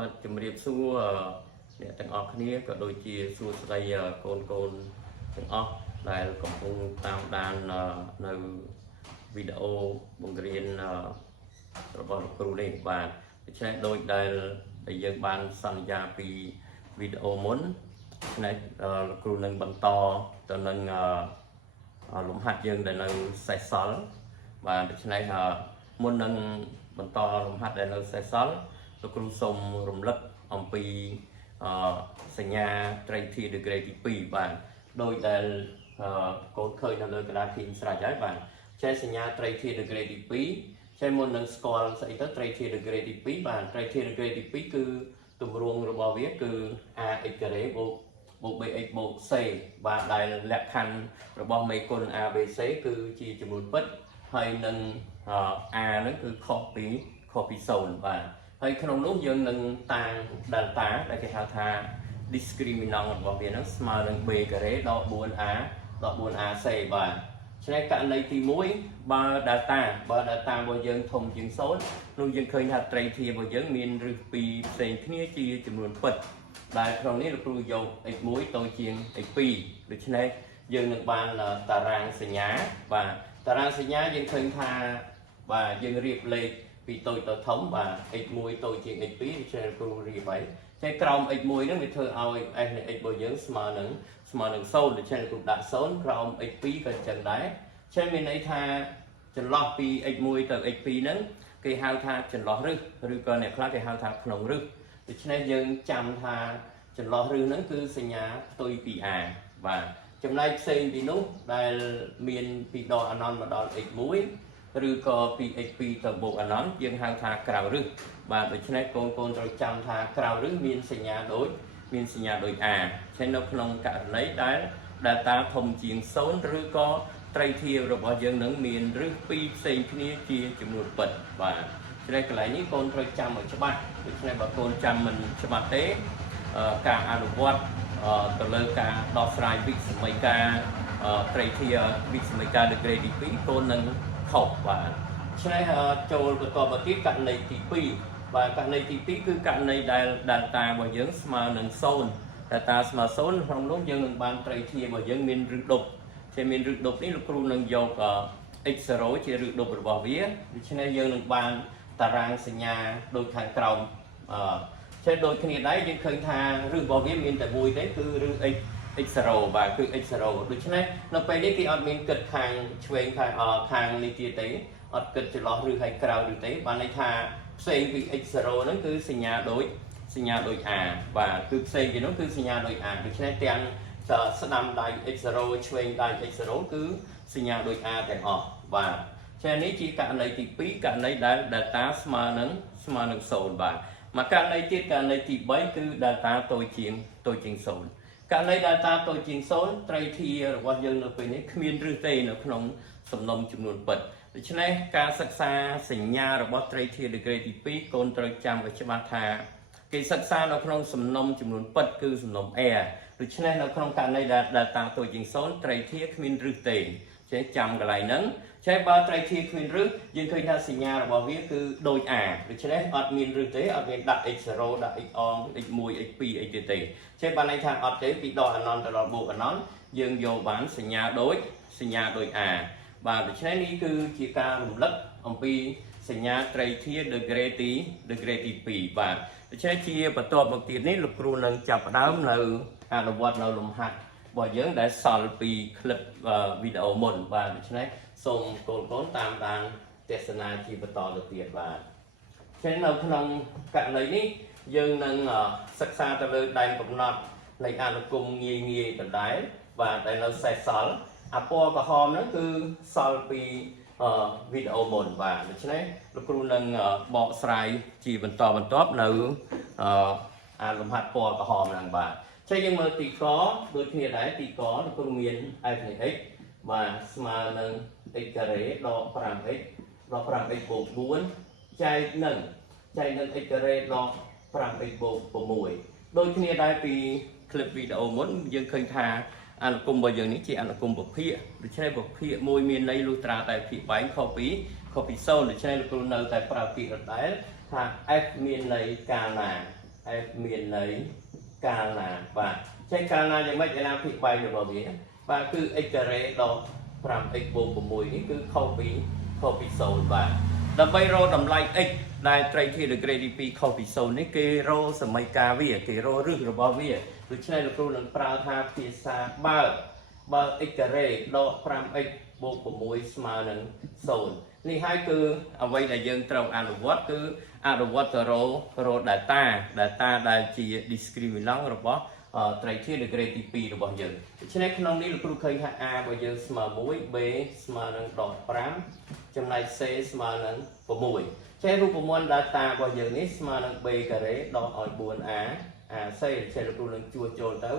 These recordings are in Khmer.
បាទជំរាបសួរអ្នកទាំងអស់គ្នាក៏ដូចជាសួស្តីកូនទាំងអស់ដែលកំពុងតាមដាននៅវីដេអូបង្រៀនរបស់លោកគ្រូនេះបាទដូច្នេះដូចដែលយើងបានសន្យាពីវីដេអូមុននេះលោកគ្រូនឹងបន្តទៅនឹងលំហាត់យើងដែលនៅសេសសល់បាទដូច្នេះមុននឹងបន្តលំហាត់ដែលនៅសេសសល់លោកគ្រូសូមរំលឹកអំពីសញ្ញាត្រីធាតុ degree ទី2បាទដោយដែលកូនឃើញនៅលើក្តារធីមស្រេចហើយបាទចេះសញ្ញាត្រីធាតុ degree ទី2ចេះមុននឹងស្គាល់ស្អីទៅត្រីធាតុ degree ទី2បាទត្រីធាតុ degree ទី2គឺទម្រង់របស់វាគឺ ax ការ៉េបូក bx បូក c បាទដែលលក្ខខណ្ឌរបស់មេគុណ abc គឺជាចំនួនពិតហើយនឹង a ហ្នឹងគឺខុសពី0បាទហើយក្នុងនោះយើងនឹងតាំង delta ដែលគេហៅថា discriminant របស់វាហ្នឹងស្មើនឹង b ការ៉េដល់ 4a ដល់ 4ac បាទឆ្នៃករណីទី1បើ delta របស់យើងធំជាង0នោះយើងឃើញថាត្រីធាតុរបស់យើងមានឫសពីរផ្សេងគ្នាជាចំនួនពិតដែលក្នុងនេះលោកគ្រូយក x1 តូចជាង x2 ដូច្នេះយើងនឹងបានតារាងសញ្ញាបាទតារាងសញ្ញាយើងឃើញថាបាទយើងរៀបលេខពីតូចទៅធំបាទ x1 តូចជាង x2 ដូច្នេះគ្រូរៀបហើយតែក្រោម x1 ហ្នឹងវាធ្វើឲ្យ s នៃ x របស់យើងស្មើនឹង0ដូច្នេះគ្រូដាក់0ក្រោម x2 ក៏អញ្ចឹងដែរចឹងមានន័យថាចន្លោះពី x1 ទៅ x2 ហ្នឹងគេហៅថាចន្លោះឫសឬក៏អ្នកខ្លះគេហៅថាក្នុងឫសដូច្នេះយើងចាំថាចន្លោះឫសហ្នឹងគឺសញ្ញាផ្ទុយពី a បាទចំណែកផ្សេងពីនោះដែលមានពីដកអាណន្តមកដល់ x1 ឬក៏ពី x2 ទៅបូកអាណន្តយើងហៅថាក្រៅឫសបាទដូច្នេះកូនត្រូវចាំថាក្រៅឫសមានសញ្ញាដូច a ចឹងនៅក្នុងករណីដែល delta ធំជាង0ឬក៏ត្រីធាតុរបស់យើងនឹងមានឫសពីរផ្សេងគ្នាជាចំនួនពិតបាទច្នេះកន្លែងនេះកូនត្រូវចាំឲ្យច្បាស់ដូច្នេះបើកូនចាំមិនច្បាស់ទេការអនុវត្តទៅលើការដោះស្រាយវិសម័យការត្រីធាតុវិសម័យការ degree ទី2កូននឹងខុសបាទឆ្នេះចូលបន្តមកទៀតករណីទី2បាទករណីទី2គឺករណីដែល delta របស់យើងស្មើនឹង0 delta ស្មើ0ក្នុងនោះយើងនឹងបានត្រីធាតុរបស់យើងមានឫសដប់ជាមានឫសដប់នេះលោកគ្រូនឹងយក x0 ជាឫសដប់របស់វាដូច្នេះយើងនឹងបានតារាងសញ្ញាដូចខាងក្រោមចេះដូចគ្នាដែរយើងឃើញថាឫសរបស់វាមានតែមួយទេគឺឫស x0 បាទគឺ x0 ដូច្នេះនៅពេលនេះគេអត់មានគិតខាងឆ្វេងខាងនេះទៀតទេអត់គិតចន្លោះឬឲ្យក្រៅឬទេបានន័យថាផ្សេងពី x0 ហ្នឹងគឺសញ្ញាដូច a បាទគឺផ្សេងពីនោះគឺសញ្ញាដូច a ដូច្នេះទាំងស្ដាំដៃ x0 ឆ្វេងដៃ x0 គឺសញ្ញាដូច a ទាំងអស់បាទចានេះជាករណីទី2ករណីដែល delta ស្មើនឹង0បាទមកករណីទៀតករណីទី3គឺ delta តូចជាង0ករណី delta តូចជាង0ត្រីធាតុរបស់យើងនៅពេលនេះគ្មានឫសទេនៅក្នុងសំណុំចំនួនពិតដូច្នេះការសិក្សាសញ្ញារបស់ត្រីធាតុ degree ទី2កូនត្រូវចាំឲ្យច្បាស់ថាគេសិក្សានៅក្នុងសំណុំចំនួនពិតគឺសំណុំ air ដូច្នេះនៅក្នុងករណីដែល delta តូចជាង0ត្រីធាតុគ្មានឫសទេចេះចាំកន្លែងហ្នឹងចេះបើត្រីធាតុគ្មានឫសយើងឃើញថាសញ្ញារបស់វាគឺដូច a ដូច្នេះអត់មានឫសទេអត់មានដាក់ x0 ដាក់ x អង x1 x2 អីទៀតទេចេះបានន័យថាអត់ទេពីដកអាណន្តទៅដល់បូកអាណន្តយើងយកបានសញ្ញាដូច a បាទដូច្នេះនេះគឺជាការរំលឹកអំពីសញ្ញាត្រីធាតុ degree ទី2បាទដូច្នេះជាបន្ទាប់មកទៀតនេះលោកគ្រូនឹងចាប់ផ្ដើមនៅអនុវត្តនៅលំហាត់របស់យើងដែលសល់ពីคลิปវីដេអូមុនបាទដូច្នេះសូមកូនតាមដានទស្សនាជាបន្តទៅទៀតបាទចឹងនៅក្នុងករណីនេះយើងនឹងសិក្សាទៅលើដែនកំណត់នៃអនុគមងាយដដែលបាទដែលនៅសេសសល់អាពណ៌ក្រហមហ្នឹងគឺសល់ពីវីដេអូមុនបាទដូច្នេះលោកគ្រូនឹងបកស្រាយជាបន្តបន្ទាប់នៅលំហាត់ពណ៌ក្រហមហ្នឹងបាទចឹងយើងមើលទីកដូចគ្នាដែរទីកលោកគ្រូមាន f នៃ x បាទស្មើនឹង x ការ៉េដក 5x ដក 5x បូក4ចែកនឹង x ការ៉េដក 5x បូក6ដូចគ្នាដែរពីคลิปវីដេអូមុនយើងឃើញថាអនុគមរបស់យើងនេះជាអនុគមពភាគដូច្នេះពភាគមួយមានន័យលុះត្រាតែភាគបែងខុសពី0ដូច្នេះលោកគ្រូនៅតែប្រើពាក្យដដែលថា f មានន័យកាលណា F មានន័យកាលណាបាទចេះកាលណាយ៉ាងម៉េចឯណាភិបាយរបស់វាបាទគឺ x ការ៉េដក 5x បូក 6 នេះគឺខុសពី0បាទដើម្បីរកតម្លៃ x ដែលត្រីធាតុ degree ទី2ខុសពី0នេះគេរកសមីការវាគេរករឹសរបស់វាដូច្នេះលោកគ្រូនឹងប្រើថាភាសាបើx ការ៉េដក 5x បូក 6 ស្មើនឹង0នេះហើយគឺអ្វីដែលយើងត្រូវអនុវត្តគឺអនុវត្តទៅរក data ដែលជា discriminant របស់ត្រីធាតុ degree ទី2របស់យើងដូច្នេះក្នុងនេះលោកគ្រូឃើញថា a របស់យើងស្មើ1 b ស្មើនឹងដក 5ចំណែក c ស្មើនឹង 6ចេះរូបមន្ត data របស់យើងនេះស្មើនឹង b ការ៉េដកឲ្យ 4a ac ចេះលោកគ្រូនឹងជួសចូលទៅ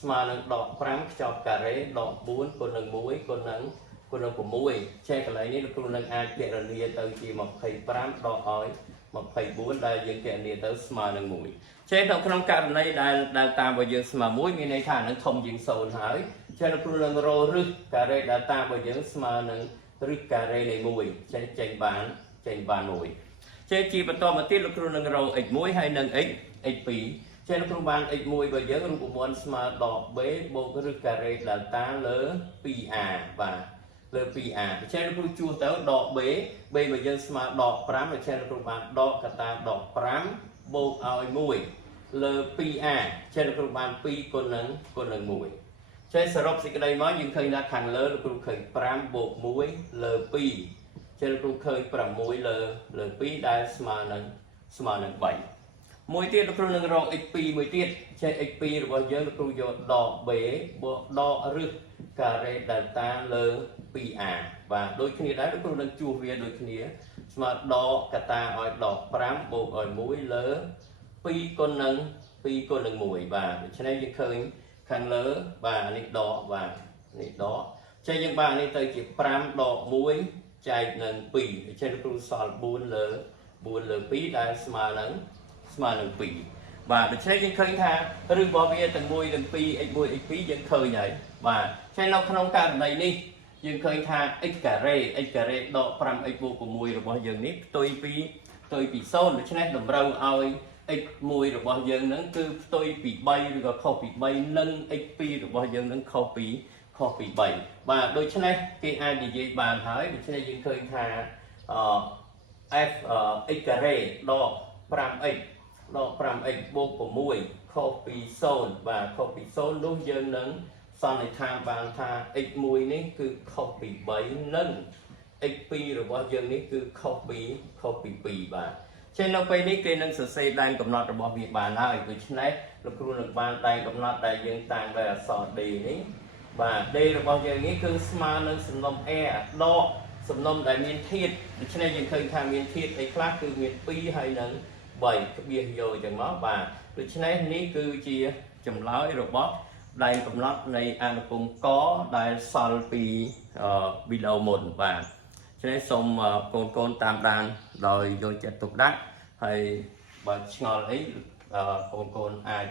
ស្មើនឹងដក 5 ខ្ចប់ការ៉េដក 4 គុណនឹង 1 គុណនឹង6ចេះកន្លែងនេះលោកគ្រូនឹងអាចគណនាទៅជា25ដកឲ្យ24ដែលយើងគណនាទៅស្មើនឹង1ចេះនៅក្នុងករណីដែលតាមរបស់យើងស្មើ1មានន័យថានឹងធំជាង0ហើយចេះលោកគ្រូនឹងរករឹសការ៉េដែលតាមរបស់យើងស្មើនឹងរឹសការ៉េនៃ1ចេះចេញបាន1ចេះជាបន្តមកទៀតលោកគ្រូនឹងរក x1 ហើយនឹង x2 ចេះលោកគ្រូបាន x1 របស់យើងរូបមន្តស្មើដក b បូករឹសការ៉េ delta លើ 2a បាទលើ 2a ដូច្នេះលោកគ្រូជួសទៅដក b របស់យើងស្មើដក 5ដូច្នេះលោកគ្រូបានដកកតាដក 5 បូកឲ្យ1លើ 2a ចេះលោកគ្រូបាន2គុណនឹង1ចេះសរុបសេចក្តីមកយើងឃើញថាខាងលើលោកគ្រូឃើញ5បូក1លើ2ចេះលោកគ្រូឃើញ6លើ2ដែលស្មើនឹង3មួយទៀតលោកគ្រូនឹងរក x2 មួយទៀតចេះ x2 របស់យើងលោកគ្រូយកដក b បូកដករឹសការ៉េ delta លើ 2a បាទដូចគ្នាដែរលោកគ្រូនឹងជួសវាដូចគ្នាស្មើដកកតាឲ្យដក5បូកឲ្យ1លើ2គុណនឹង1បាទដូច្នេះយើងឃើញខាងលើបាទនេះដកបាទនេះដកចេះយើងបាទនេះទៅជា5ដក1ចែកនឹង2ដូច្នេះលោកគ្រូសល់4លើ2ដែលស្មើនឹង2បាទដូច្នេះយើងឃើញថាឬរបស់វាទាំង1ទាំង2 x1 x2 យើងឃើញហើយបាទចេះនៅក្នុងករណីនេះយើងឃើញថា x ការ៉េដក 5x បូក 6 របស់យើងនេះផ្ទុយពី0ដូច្នេះតម្រូវឲ្យ x1 របស់យើងនឹងគឺផ្ទុយពី3ឬក៏ខុសពី3និង x2 របស់យើងនឹងខុសពី3បាទដូច្នេះគេអាចនិយាយបានហើយដូច្នេះយើងឃើញថាf x ការ៉េដក 5x បូក 6 ខុសពី0បាទខុសពី0នោះយើងនឹងសន្និដ្ឋានបានថា x1 នេះគឺខុសពី3និង x2 របស់យើងនេះគឺខុសពី2បាទចេះនៅពេលនេះគេនឹងសរសេរដែនកំណត់របស់វាបានហើយដូច្នេះលោកគ្រូនឹងបានដែនកំណត់ដែលយើងតាំងដោយអក្សរ D នេះបាទ D របស់យើងនេះគឺស្មើនឹងសំណុំ R ដកសំណុំដែលមានធាតុដូច្នេះយើងឃើញថាមានធាតុអីខ្លះគឺមាន2ហើយនឹង3ក្បៀសយកចឹងមកបាទដូច្នេះនេះគឺជាចម្លើយរបស់ដែនកំណត់នៃអនុគមកដែលសល់ពីវីដេអូមុនបាទដូច្នេះសូមកូនតាមដានដោយយកចិត្តទុកដាក់ហើយបើឆ្ងល់អីកូនអាច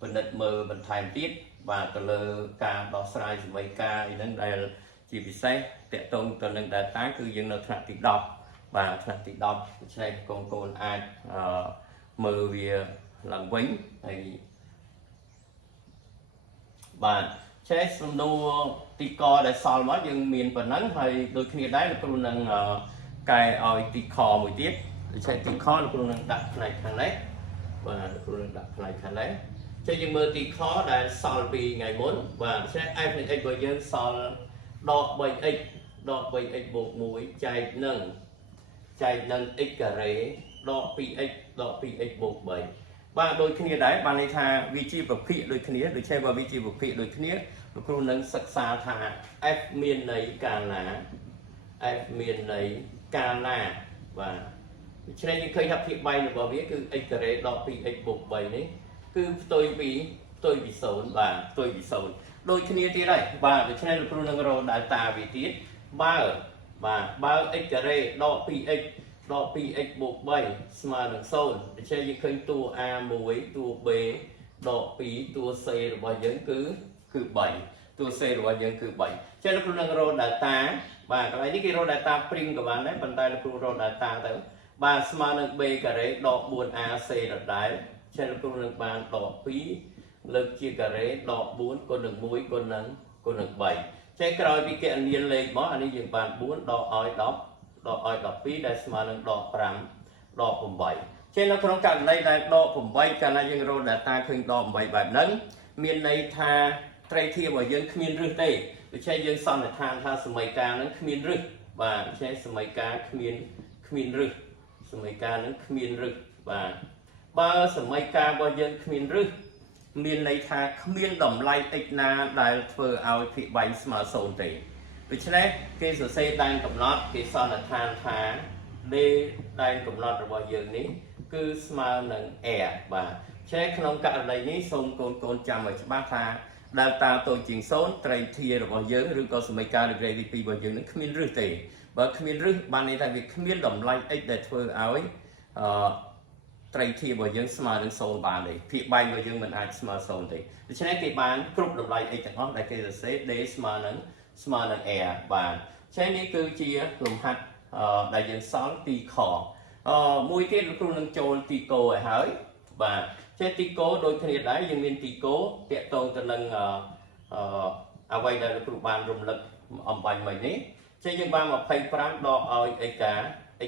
ពិនិត្យមើលបន្ថែមទៀតបាទទៅលើការដោះស្រាយសមីការអីហ្នឹងដែលជាពិសេសតកតងទៅនឹង data គឺយើងនៅថ្នាក់ទី10បាទថ្នាក់ទី10ដូច្នេះកូនអាចមើលវាឡើងវិញហើយបាទចេះសំណួរទីកដែលសល់មកយើងមានប៉ុណ្ណឹងហើយដូចគ្នាដែរលោកគ្រូនឹងកែឲ្យទីខមួយទៀតដូច្នេះទីខលោកគ្រូនឹងដាក់ផ្នែកខាងនេះបាទលោកគ្រូនឹងដាក់ផ្នែកខាងនេះចេះយើងមើលទីខដែលសល់ពីថ្ងៃមុនបាទដូច្នេះ f នៃ x របស់យើងសល់ដក 3x បូក1ចែកនឹង x ការ៉េដក 2x បូក3បាទដូចគ្នាដែរបានន័យថាវាជាប្រភេទដូចគ្នាដូច្នេះបើវាជាប្រភេទដូចគ្នាលោកគ្រូនឹងសិក្សាថា f មានន័យកាលណាបាទដូច្នេះយើងឃើញថាភាពបែងរបស់វាគឺ x ការ៉េដក 2x បូក3នេះគឺផ្ទុយពី0បាទផ្ទុយពី0ដូចគ្នាទៀតហើយបាទដូច្នេះលោកគ្រូនឹងរក delta វាទៀតបើ x ការ៉េដក 2x បូក3ស្មើនឹង0ដូច្នេះយើងឃើញតួ a1 តួ b ដក2តួ c របស់យើងគឺ3តួ c របស់យើងគឺ3ចឹងលោកគ្រូនឹងរក data បាទកន្លែងនេះគេរក data prim ក៏បានដែរប៉ុន្តែលោកគ្រូរក data ទៅបាទស្មើនឹង b ការ៉េដក 4ac ដដែល ចេះលោកគ្រូនឹងបានដក2លើកជាការ៉េដក4គុណនឹង1គុណនឹង3ចេះក្រោយពីគណនាលេខមកអានេះយើងបាន4ដកឲ្យ10ដកឲ្យ12ដែលស្មើនឹងដក5ដក8ចេះនៅក្នុងករណីដែលដក8កាលណាយើងរក data ឃើញដក8បែបហ្នឹងមានន័យថាត្រីធាតុរបស់យើងគ្មានរឹសទេដូច្នេះយើងសន្និដ្ឋានថាសមីការនឹងគ្មានរឹសបាទដូច្នេះសមីការគ្មានរឹសសមីការនឹងគ្មានរឹសបាទបើសមីការរបស់យើងគ្មានរឹសមានន័យថាគ្មានតម្លៃ x ណាដែលធ្វើឲ្យភាគបែងស្មើ0ទេដូច្នេះគេសរសេរដែនកំណត់គេសន្និដ្ឋានថា d ដែនកំណត់របស់យើងនេះគឺស្មើនឹង r បាទឆេក្នុងករណីនេះសូមកូនចាំឲ្យច្បាស់ថា delta តូចជាង0ត្រីធាតុរបស់យើងឬក៏សមីការលេខទី2របស់យើងនឹងគ្មានរឹសទេបើគ្មានរឹសបានន័យថាវាគ្មានតម្លៃ x ដែលធ្វើឲ្យត្រីធាតុរបស់យើងស្មើនឹង0បានទេភាគបែងរបស់យើងមិនអាចស្មើ0ទេដូច្នេះគេបានគ្រប់តម្លៃ x ទាំងអស់ដែលគេសរសេរ d ស្មើនឹង r បាទឆេនេះគឺជាលំហាត់ដែលយើងសល់ទីខមួយទៀតលោកគ្រូនឹងចូលទីកោឲ្យហើយបាទចេះទីកោដូចគ្នាដែរយើងមានទីកោតាក់ទងទៅនឹងអ្វីដែលលោកគ្រូបានរំលឹកអំបញ្ញមិញនេះចេះយើងបាន25ដកឲ្យ x ការ៉េ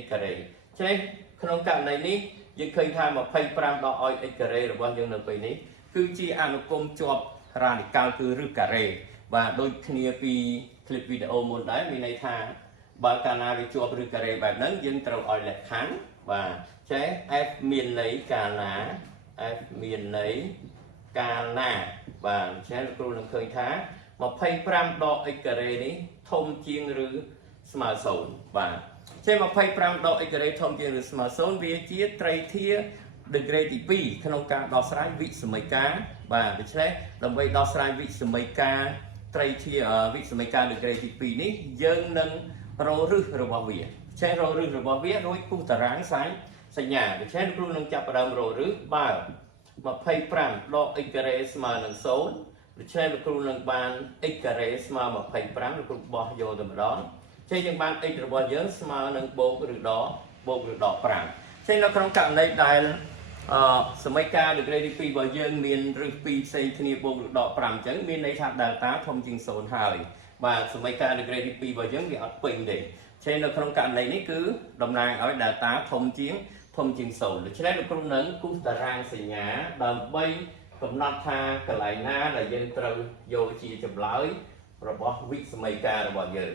ចេះក្នុងករណីនេះយើងឃើញថា25ដកឲ្យ x ការ៉េរបស់យើងនៅពេលនេះគឺជាអនុគមជាប់រ៉ាឌីកាល់គឺរឹសការ៉េបាទដូចគ្នាពី clip វីដេអូមុនដែរមានន័យថាបើកាលណាវាជាប់រឹសការ៉េបែបហ្នឹងយើងត្រូវឲ្យលក្ខខណ្ឌបាទចេះ f មានន័យកាលណា f មានន័យកាលណាបាទអញ្ចឹងលោកគ្រូនឹងឃើញថា25ដក x ការ៉េនេះធំជាងឬស្មើ0បាទចេះ25ដក x ការ៉េធំជាងឬស្មើ0វាជាត្រីធាតុ degree ទី2ក្នុងការដោះស្រាយវិសមីការបាទដូច្នេះដើម្បីដោះស្រាយវិសមីការត្រីធាតុវិសមីការ degree ទី2នេះយើងនឹងរករឹសរបស់វាចេះរករឹសរបស់វារួចពុះតារាងសញ្ញាដូច្នេះលោកគ្រូនឹងចាប់ផ្ដើមរករឹសបើ25ដក x ការ៉េស្មើនឹង0ដូច្នេះលោកគ្រូនឹងបាន x ការ៉េស្មើ25លោកគ្រូបោះយកតែម្ដងចេះយើងបាន x របស់យើងស្មើនឹងបូកឬដក5ចេះនៅក្នុងករណីដែលសមីការ degree ទី2របស់យើងមានរឹស2ផ្សេងគ្នាបូកឬដក5អញ្ចឹងមានន័យថា delta ធំជាង0ហើយបាទសមីការ degree ទី2របស់យើងវាអត់ពេញទេចេះនៅក្នុងករណីនេះគឺតំណាងឲ្យ delta ធំជាង0ដូច្នេះលោកគ្រូនឹងគូសតារាងសញ្ញាដើម្បីកំណត់ថាកន្លែងណាដែលយើងត្រូវយកជាចម្លើយរបស់វិសមីការរបស់យើង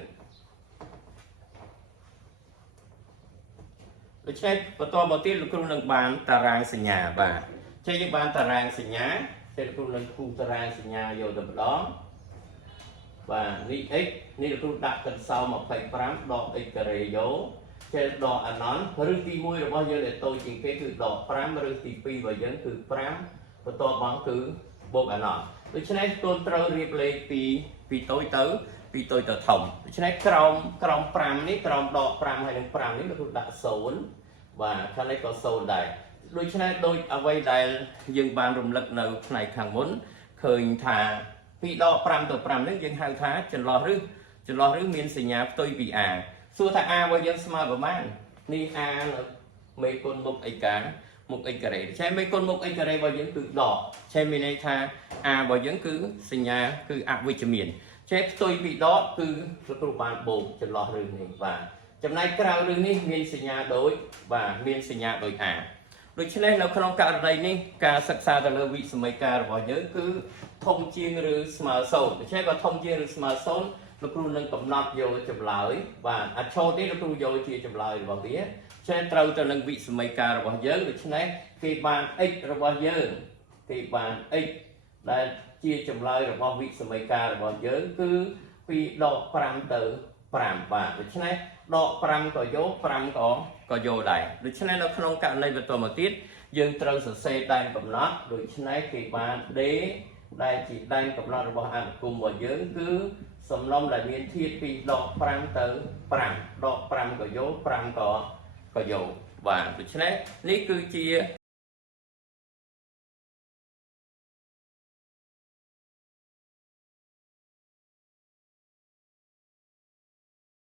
ដូច្នេះបន្តមកទៀតលោកគ្រូនឹងបានតារាងសញ្ញាបាទចេះយើងបានតារាងសញ្ញាចេះលោកគ្រូនឹងគូសតារាងសញ្ញាយកទៅម្ដងបាទនេះ x នេះលោកគ្រូដាក់ទឹកសោ25ដក x ការ៉េយកចេះដកអាណនឬទី1របស់យើងដែលតូចជាងគេគឺដក5ឬទី2របស់យើងគឺ5បន្ទាប់មកគឺបូកអាណនដូច្នេះកូនត្រូវរៀបលេខពីតូចទៅធំដូច្នេះក្រោម5នេះក្រោមដក5ហើយនឹង5នេះលោកគ្រូដាក់0បាទខាងនេះក៏0ដែរដូច្នេះដូចអ្វីដែលយើងបានរំលឹកនៅផ្នែកខាងមុនឃើញថាពីដក5ទៅ5នេះយើងហៅថាចន្លោះរឹសមានសញ្ញាផ្ទុយពី a សួរថា a របស់យើងស្មើប្រមាណនេះ a មេគុណមុខ x ការ៉េឆែមេគុណមុខ x ការ៉េរបស់យើងគឺដកឆែមានន័យថា a របស់យើងគឺសញ្ញាគឺអវិជ្ជមានឆែផ្ទុយពីដកគឺលោកគ្រូបានបូកចន្លោះរឹសនេះបាទចំណែកក្រៅរឹសនេះមានសញ្ញាដូចបាទមានសញ្ញាដូច a ដូច្នេះនៅក្នុងករណីនេះការសិក្សាទៅលើវិសមីការរបស់យើងគឺធំជាងឬស្មើ0ដូច្នេះក៏ធំជាងឬស្មើ0លោកគ្រូនឹងកំណត់យកចម្លើយបាទអច្ឆោតនេះលោកគ្រូយកជាចម្លើយរបស់វាចេះត្រូវទៅនឹងវិសមីការរបស់យើងដូច្នេះគេបាន x របស់យើងគេបាន x ដែលជាចម្លើយរបស់វិសមីការរបស់យើងគឺពីដក5ទៅ5បាទដូច្នេះដក5ក៏យក5ក៏យកដែរដូច្នេះនៅក្នុងករណីបន្តមកទៀតយើងត្រូវសរសេរដែនកំណត់ដូច្នេះគេបាន d ដែលជាដែនកំណត់របស់អនុគមរបស់យើងគឺសំណុំដែលមានធាតុពីដក5ទៅ5ដក5ក៏យក5ក៏យកបាទដូច្នេះនេះគឺជា